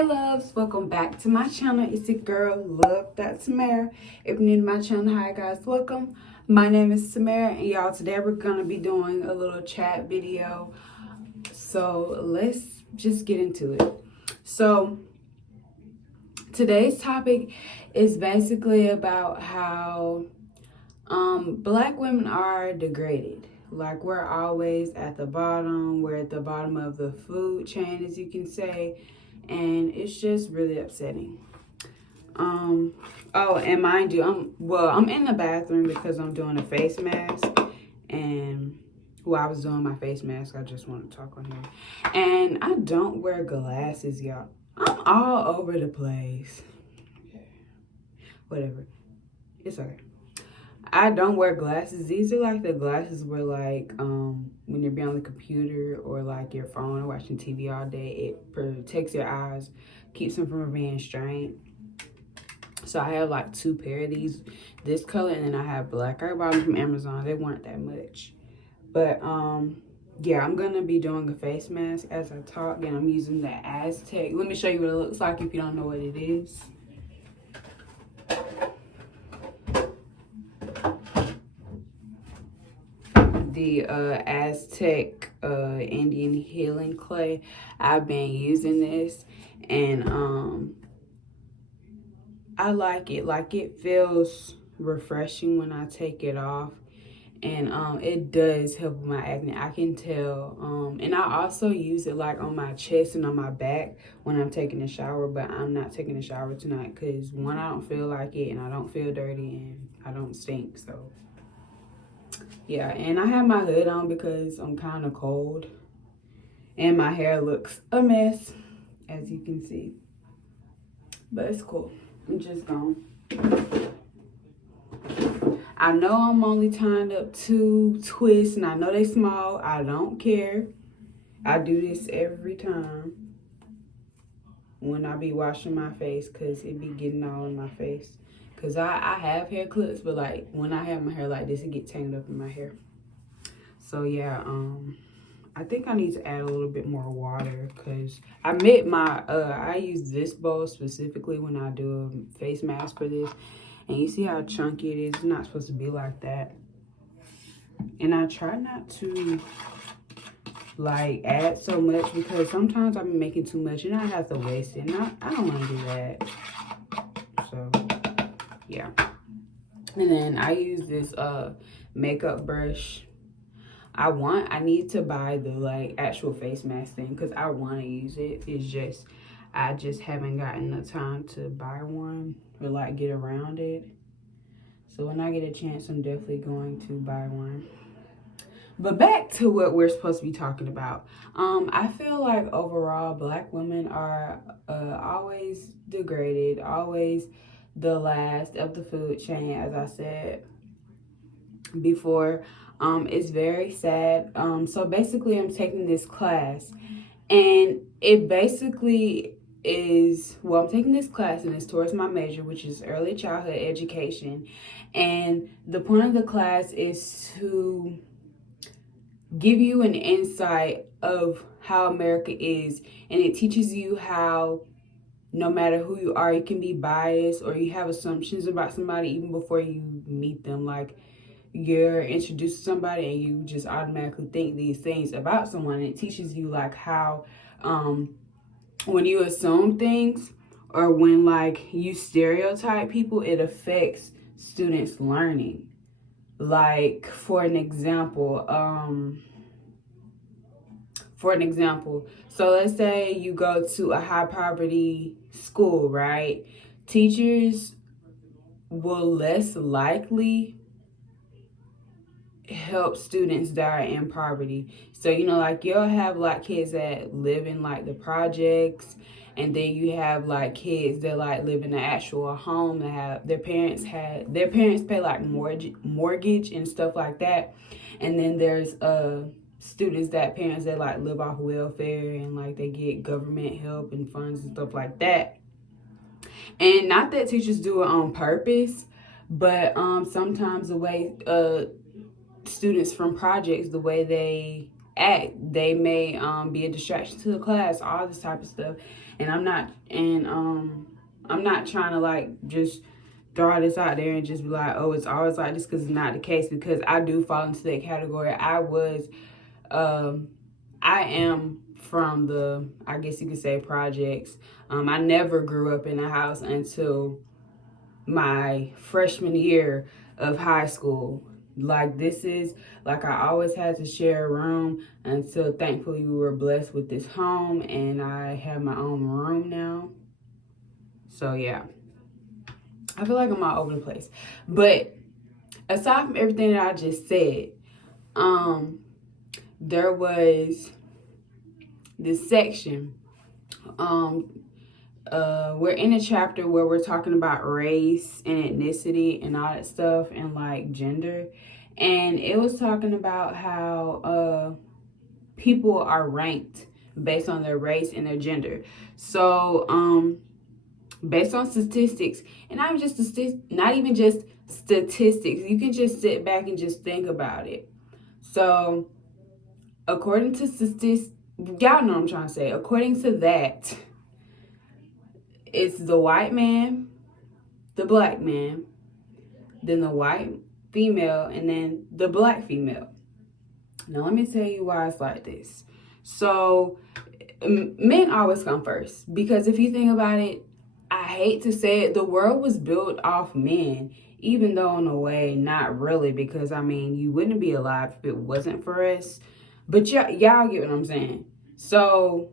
Hey loves, welcome back to my channel. It's your girl Love That Tamara. If you're new to my channel, hi guys, welcome. My name is Tamara, and y'all, today we're gonna be doing a little chat video. So let's just get into it. So today's topic is basically about how black women are degraded. Like, we're always at the bottom. We're at the bottom of the food chain, as you can say. And it's just really upsetting. Oh, and mind you, I'm in the bathroom because I'm doing a face mask. And while I was doing my face mask, I just want to talk on here. And I don't wear glasses, y'all. I'm all over the place. Whatever. It's okay. I don't wear glasses. These are like the glasses where, like, when you're on the computer or like your phone or watching TV all day, it protects your eyes, keeps them from being strained. So I have like two pair of these, this color, and then I have black. I bought them from Amazon. They weren't that much, but yeah, I'm gonna be doing a face mask as I talk, and I'm using the Aztec. Let me show you what it looks like if you don't know what it is. The Aztec Indian healing clay. I've been using this, and I like it. Like, it feels refreshing when I take it off, and it does help with my acne. I can tell. And I also use it like on my chest and on my back when I'm taking a shower, but I'm not taking a shower tonight because, one, I don't feel like it, and I don't feel dirty, and I don't stink. So yeah, and I have my hood on because I'm kind of cold. And my hair looks a mess, as you can see. But it's cool. I'm just gone. I know I'm only tying up 2 twists, and I know they small. I don't care. I do this every time when I be washing my face because it be getting all in my face. Because I have hair clips, but like when I have my hair like this, it get tangled up in my hair. So yeah, I think I need to add a little bit more water because I admit I use this bowl specifically when I do a face mask for this. And you see how chunky it is? It's not supposed to be like that. And I try not to like add so much because sometimes I'm making too much and I have to waste it. And I don't want to do that. So yeah. And then I use this makeup brush. I need to buy the like actual face mask thing because I want to use it. It's just I just haven't gotten the time to buy one or like get around it. So when I get a chance, I'm definitely going to buy one. But back to what we're supposed to be talking about. I feel like overall black women are always degraded, always the last of the food chain, as I said before. It's very sad. So basically I'm taking this class, and it basically is, well, I'm taking this class and it's towards my major, which is early childhood education. And the point of the class is to give you an insight of how America is, and it teaches you how no matter who you are, you can be biased or you have assumptions about somebody even before you meet them. Like, you're introduced to somebody and you just automatically think these things about someone. And it teaches you like how when you assume things or when like you stereotype people, it affects students' learning. Like, for an example, so let's say you go to a high poverty school, right? Teachers will less likely help students that are in poverty. So, you know, like, you'll have like kids that live in like the projects, and then you have like kids that like live in an actual home that have their parents pay like mortgage and stuff like that. And then there's students that parents that like live off welfare and like they get government help and funds and stuff like that. And not that teachers do it on purpose, but sometimes the way students from projects, the way they act. They may be a distraction to the class, all this type of stuff. And I'm not trying to like just throw this out there and just be like, oh, it's always like this, because it's not the case, because I do fall into that category. I am from the, I guess you could say, projects. I never grew up in a house until my freshman year of high school. Like, this is, like, I always had to share a room until thankfully we were blessed with this home and I have my own room now. So yeah, I feel like I'm all over the place. But aside from everything that I just said, there was this section. We're in a chapter where we're talking about race and ethnicity and all that stuff and like gender. And it was talking about how people are ranked based on their race and their gender. So based on statistics, and not even just statistics, you can just sit back and just think about it. So according to statistics, y'all know what I'm trying to say. According to that, it's the white man, the black man, then the white female, and then the black female. Now, let me tell you why it's like this. So, men always come first. Because if you think about it, I hate to say it, the world was built off men. Even though in a way, not really. Because, I mean, you wouldn't be alive if it wasn't for us. But y'all get what I'm saying. So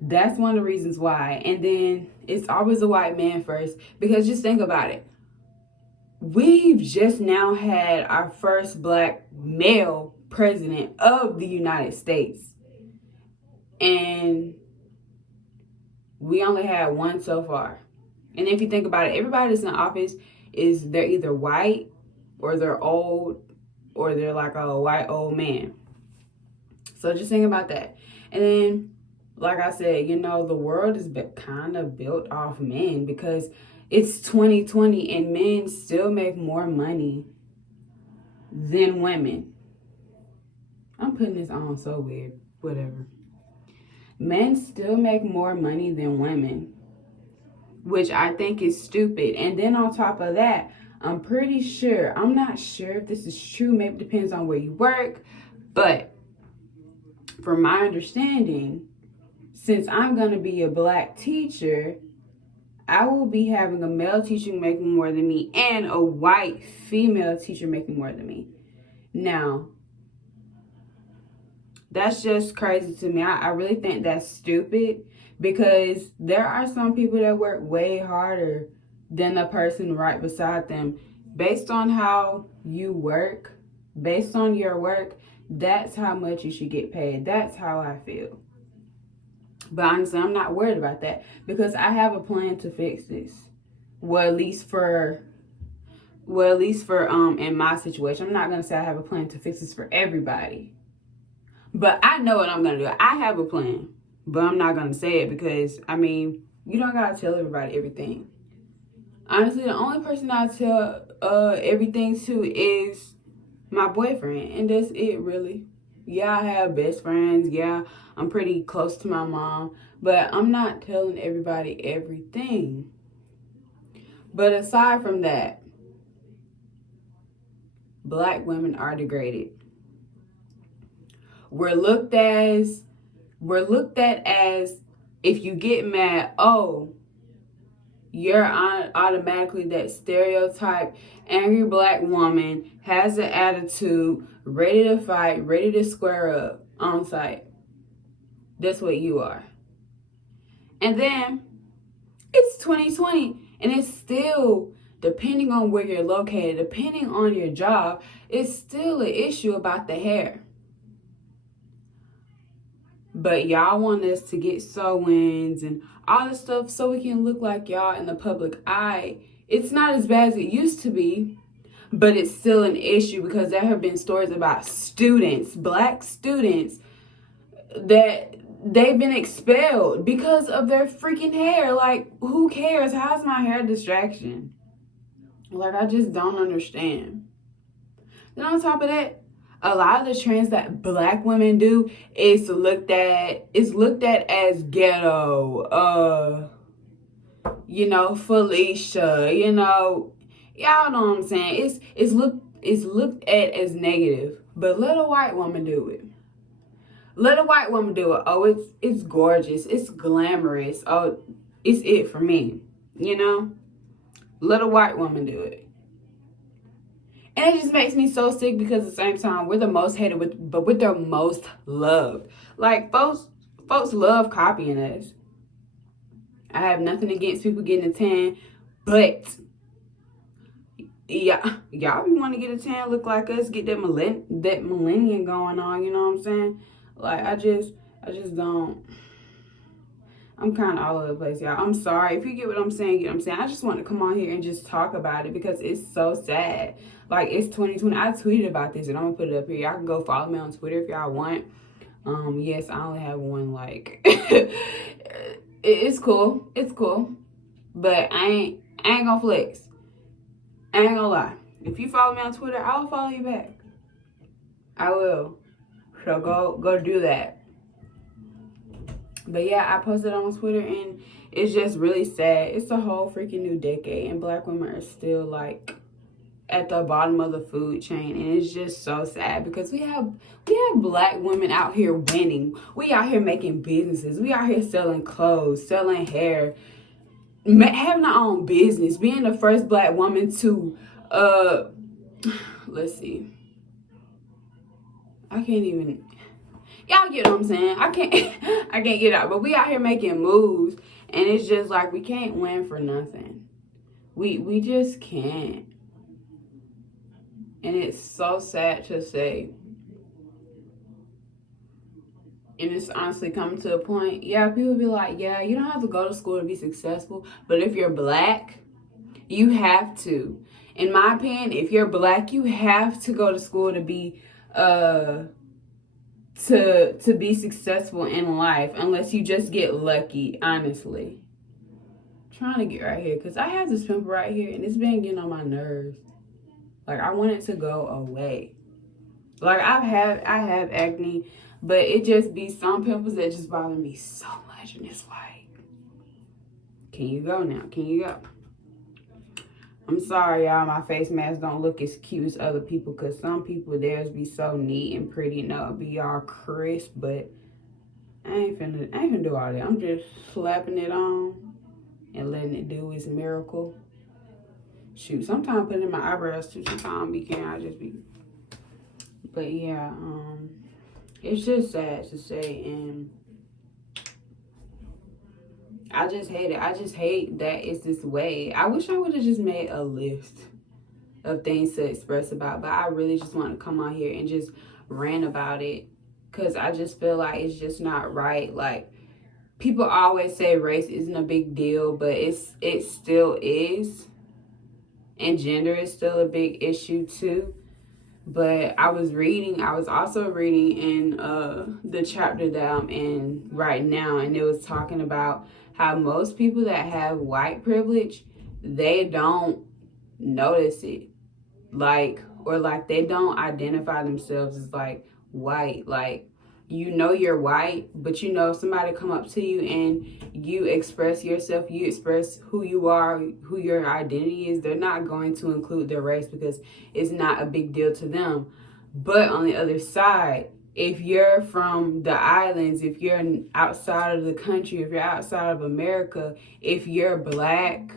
that's one of the reasons why. And then it's always a white man first. Because just think about it. We've just now had our first black male president of the United States. And we only had one so far. And if you think about it, everybody that's in office they're either white or they're old or they're like a white old man. So just think about that. And then, like I said, you know, the world is kind of built off men because it's 2020 and men still make more money than women. I'm putting this on so weird. Whatever. Men still make more money than women, which I think is stupid. And then on top of that, I'm not sure if this is true. Maybe it depends on where you work. But from my understanding, since I'm going to be a black teacher, I will be having a male teacher making more than me and a white female teacher making more than me. Now, that's just crazy to me. I really think that's stupid because there are some people that work way harder than the person right beside them. Based on how you work, based on your work, that's how much you should get paid. That's how I feel. But honestly, I'm not worried about that because I have a plan to fix this. Well, at least for in my situation. I'm not going to say I have a plan to fix this for everybody. But I know what I'm going to do. I have a plan. But I'm not going to say it because, I mean, you don't got to tell everybody everything. Honestly, the only person I tell everything to is my boyfriend. And that's it, really. Yeah, I have best friends. Yeah, I'm pretty close to my mom. But I'm not telling everybody everything. But aside from that, black women are degraded. We're looked at as if you get mad, oh, you're automatically that stereotype angry black woman, has an attitude, ready to fight, ready to square up on sight. That's what you are. And then it's 2020 and it's still, depending on where you're located, depending on your job, it's still an issue about the hair. But y'all want us to get sew-ins and all this stuff so we can look like y'all in the public eye. It's not as bad as it used to be, but it's still an issue because there have been stories about students, black students, that they've been expelled because of their freaking hair. Like, who cares? How's my hair a distraction? Like, I just don't understand. Then on top of that, a lot of the trends that black women do is looked at as ghetto. Felicia, y'all know what I'm saying. It's looked at as negative. But let a white woman do it. Let a white woman do it. Oh, it's gorgeous. It's glamorous. Oh, it's it for me. Let a white woman do it. And it just makes me so sick because at the same time, we're the most hated, but we're the most loved. Like, folks love copying us. I have nothing against people getting a tan, but y'all be wanting to get a tan, look like us, get that millennium going on, you know what I'm saying? Like, I just don't. I'm kind of all over the place, y'all. I'm sorry. If you get what I'm saying, I just want to come on here and just talk about it because it's so sad. Like, it's 2020. I tweeted about this and I'm going to put it up here. Y'all can go follow me on Twitter if y'all want. Yes, I only have one, like, it's cool. It's cool. But I ain't gonna flex. I ain't gonna lie. If you follow me on Twitter, I'll follow you back. I will. So go do that. But yeah, I posted on Twitter and it's just really sad. It's a whole freaking new decade and black women are still like at the bottom of the food chain, and it's just so sad because we have black women out here winning. We out here making businesses. We out here selling clothes, selling hair, having our own business, being the first black woman to let's see. I can't even. Y'all get what I'm saying? I can't get it out. But we out here making moves, and it's just like we can't win for nothing. We just can't. And it's so sad to say. And it's honestly coming to a point, people be like, yeah, you don't have to go to school to be successful. But if you're black, you have to. In my opinion, if you're black, you have to go to school to be to be successful in life, unless you just get lucky, honestly. I'm trying to get right here because I have this pimple right here and it's been getting on my nerves. Like, I want it to go away. Like, I have acne, but it just be some pimples that just bother me so much, and it's like, can you go now? Can you go? I'm sorry, y'all. My face mask don't look as cute as other people because some people, theirs be so neat and pretty and it'll be all crisp, but I ain't finna do all that. I'm just slapping it on and letting it do its miracle. Shoot, sometimes putting in my eyebrows too. Sometimes I just be. But yeah, it's just sad to say, and I just hate it. I just hate that it's this way. I wish I would have just made a list of things to express about, but I really just want to come on here and just rant about it because I just feel like it's just not right. Like, people always say race isn't a big deal, but it still is. And gender is still a big issue too. But I was also reading in the chapter that I'm in right now, and it was talking about how most people that have white privilege, they don't notice it. Like they don't identify themselves as like white. Like, you're white, but if somebody come up to you and you express yourself, you express who you are, who your identity is, they're not going to include their race because it's not a big deal to them. But on the other side, if you're from the islands, if you're outside of the country, if you're outside of America, if you're black,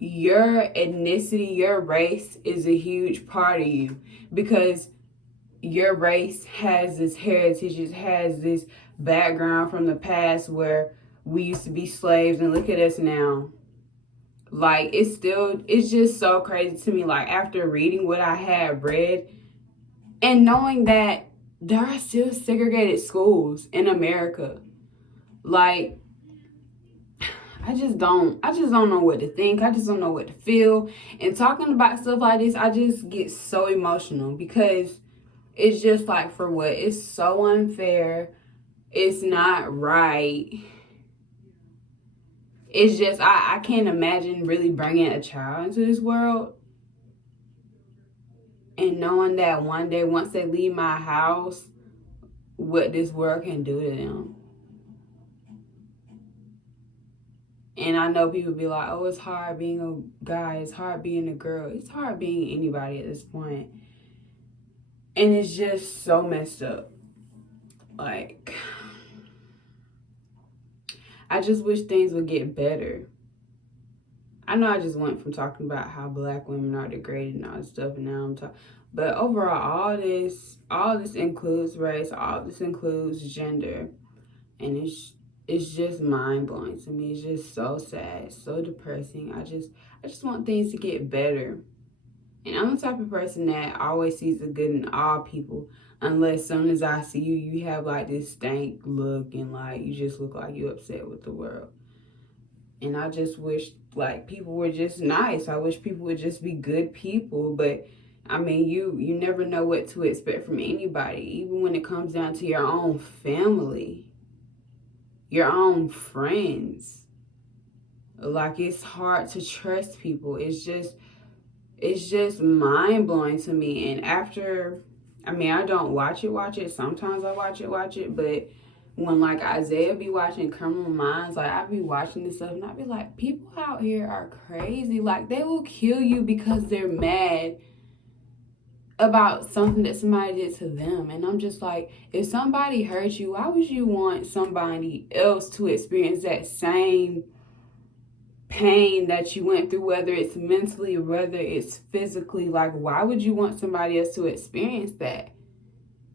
your ethnicity, your race is a huge part of you because your race has this heritage, it has this background from the past where we used to be slaves, and look at us now. Like, it's just so crazy to me. Like, after reading what I had read and knowing that there are still segregated schools in America, like, I just don't know what to think. I just don't know what to feel. And talking about stuff like this, I just get so emotional because it's just like, for what? It's so unfair. It's not right. It's just, I can't imagine really bringing a child into this world. And knowing that one day, once they leave my house, what this world can do to them. And I know people be like, oh, it's hard being a guy, it's hard being a girl. It's hard being anybody at this point. And it's just so messed up. Like, I just wish things would get better. I know I just went from talking about how black women are degraded and all this stuff, and now I'm talking. But overall, all this includes race, all this includes gender, and it's just mind blowing to me. It's just so sad, so depressing. I just want things to get better. And I'm the type of person that always sees the good in all people, unless as soon as I see you, you have like this stank look and like you just look like you upset with the world. And I just wish like people were just nice. I wish people would just be good people. But I mean, you never know what to expect from anybody, even when it comes down to your own family, your own friends. Like, it's hard to trust people. It's just mind blowing to me. And after, I mean, I don't watch it. Sometimes I watch it, but when like Isaiah be watching Criminal Minds, like I be watching this stuff and I be like, people out here are crazy. Like, they will kill you because they're mad about something that somebody did to them. And I'm just like, if somebody hurt you, why would you want somebody else to experience that same pain that you went through, whether it's mentally or whether it's physically? Like, why would you want somebody else to experience that?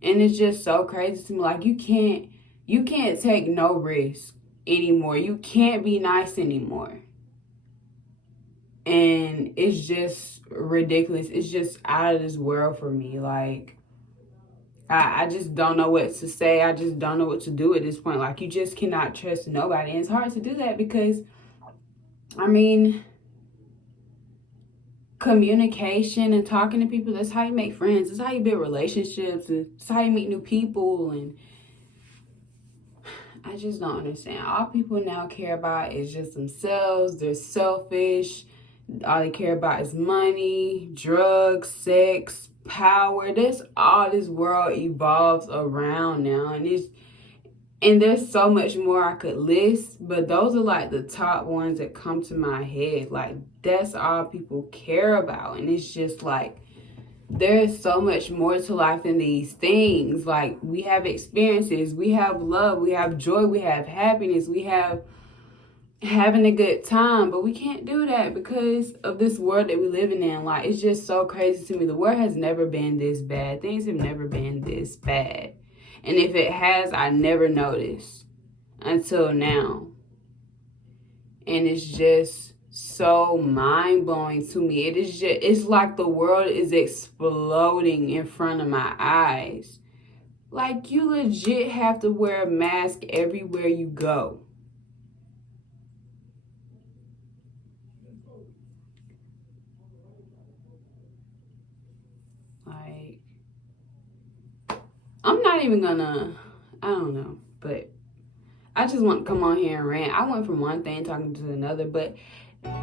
And it's just so crazy to me. Like, you can't take no risk anymore. You can't be nice anymore. And it's just ridiculous. It's just out of this world for me. Like, I just don't know what to say. I just don't know what to do at this point. Like, you just cannot trust nobody. And it's hard to do that because, I mean, communication and talking to people, that's how you make friends. That's how you build relationships. That's how you meet new people. And I just don't understand. All people now care about is just themselves. They're selfish. All they care about is money, drugs, sex, power. That's all this world evolves around now. And there's so much more I could list, but those are like the top ones that come to my head. Like, that's all people care about. And it's just like, there's so much more to life than these things. Like, we have experiences, we have love, we have joy, we have happiness, we have having a good time, but we can't do that because of this world that we're living in. Like, it's just so crazy to me. The world has never been this bad. Things have never been this bad. And if it has, I never noticed until now. And it's just so mind-blowing to me. It's like the world is exploding in front of my eyes. Like, you legit have to wear a mask everywhere you go. Like, I'm not even gonna, I don't know, but I just want to come on here and rant. I went from one thing talking to another, but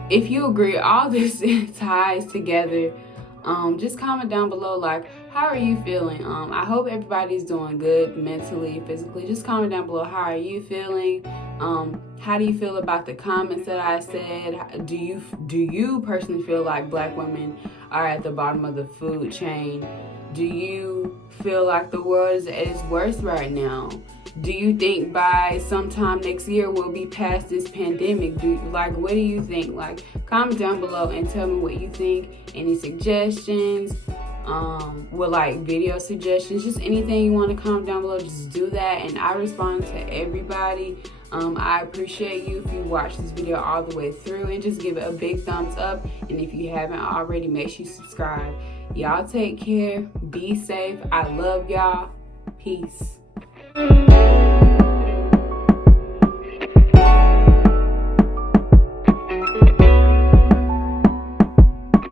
if you agree, all this ties together. Just comment down below, like, how are you feeling? I hope everybody's doing good mentally, physically. Just comment down below, how are you feeling? How do you feel about the comments that I said? Do you personally feel like black women are at the bottom of the food chain? Do you feel like the world is at its worst right now? Do you think by sometime next year we'll be past this pandemic? What do you think? Like, comment down below and tell me what you think. Any suggestions? Video suggestions, just anything you want to comment down below, just do that, and I respond to everybody. I appreciate you if you watch this video all the way through, and just give it a big thumbs up. And if you haven't already, make sure you subscribe. Y'all take care, be safe. I love y'all. Peace.